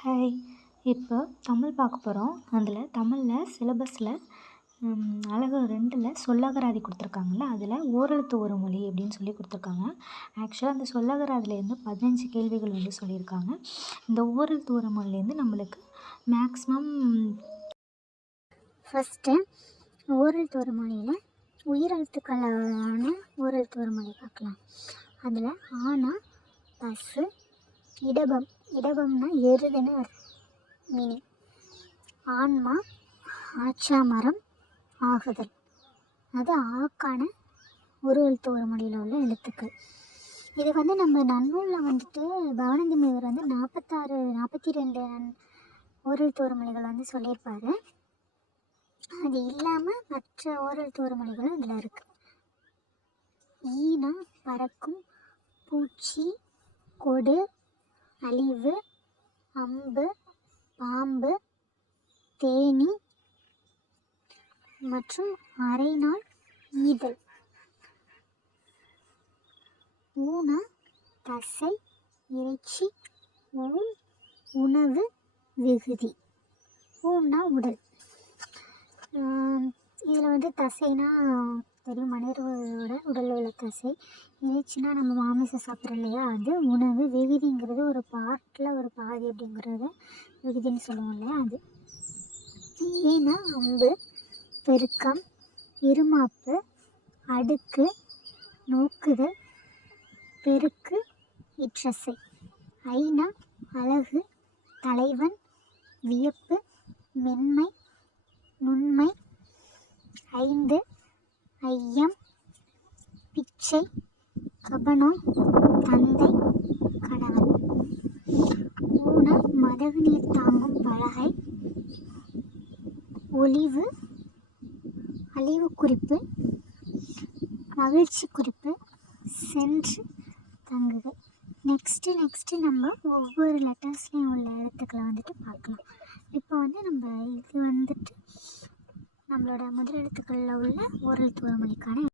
Hi இப்போ தமிழ் பார்க்க போகிறோம் அதில் தமிழில் சிலபஸில் அழகு ரெண்டில் சொல்லகராதி கொடுத்துருக்காங்கல்ல அதில் ஓரெழுத்து ஒரு மொழி அப்படின்னு சொல்லி கொடுத்துருக்காங்க. ஆக்சுவலாக அந்த சொல்லகராதிலேருந்து பதினஞ்சு கேள்விகள் வந்து சொல்லியிருக்காங்க. இந்த ஓரெழுத்து ஒரு மொழிலேருந்து நம்மளுக்கு மேக்ஸிமம் ஃபஸ்ட்டு ஓரெழுத்து ஒரு மொழியில் உயிரெழுத்துக்களான ஓரெழுத்து ஒரு மொழி பார்க்கலாம். அதில் ஆனா பஸ்ஸு இடபம் இடபம்னா எருதுன்னு மீனிங் ஆன்மா ஆச்சா மரம் ஆகுதல். அது ஆக்கான ஒரு எழுத்து ஒரு மொழியில் உள்ள எழுத்துக்கள். இது வந்து நம்ம நன்னூலில் வந்துட்டு பவானந்தி முனிவர் வந்து நாற்பத்தாறு நாற்பத்தி ரெண்டு ஓரெழுத்து ஒரு மொழிகள் வந்து சொல்லியிருப்பார். அது இல்லாமல் மற்ற ஓரெழுத்து ஒரு மொழிகளும் இதில் இருக்குது ஈனா பறக்கும் பூச்சி கொடு அழிவு அம்பு பாம்பு தேனி மற்றும் அரை நாள் ஈதல். ஊன தசை இறைச்சி ஊன் உணவு விகுதி. ஊன்னா உடல். இதில் வந்து தசைனா தெரியும் மனிதர்களோட உடல் உள்ள இருந்துச்சுன்னா நம்ம மாமிசம் சாப்பிட்றோம் இல்லையா அது உணவு. விகுதிங்கிறது ஒரு பாட்டில் ஒரு பாதி அப்படிங்கிறத விகுதின்னு சொல்லுவோம் இல்லையா அது. ஏன்னா அம்பு பெருக்கம் இருமாப்பு அடுக்கு நோக்குதல் பெருக்கு இற்றசை. ஐநா அழகு தலைவன் வியப்பு மென்மை நுண்மை ஐந்து ஐயம் பிச்சை கபனோய் தந்தை கணவன். ஊன மதகு நீர் தாங்கும் பலகை ஒளிவு அழிவு குறிப்பு மகிழ்ச்சி குறிப்பு சென்று தங்குகை. நெக்ஸ்ட்டு நெக்ஸ்ட்டு நம்ம ஒவ்வொரு லெட்டர்ஸ்லேயும் உள்ள எழுத்துக்களை வந்துட்டு பார்க்கலாம். இப்போ வந்து நம்ம இது வந்து நம்மளோட முதல் எழுத்துக்களில் உள்ள ஓரெழுத்து ஒரு மொழிக்கான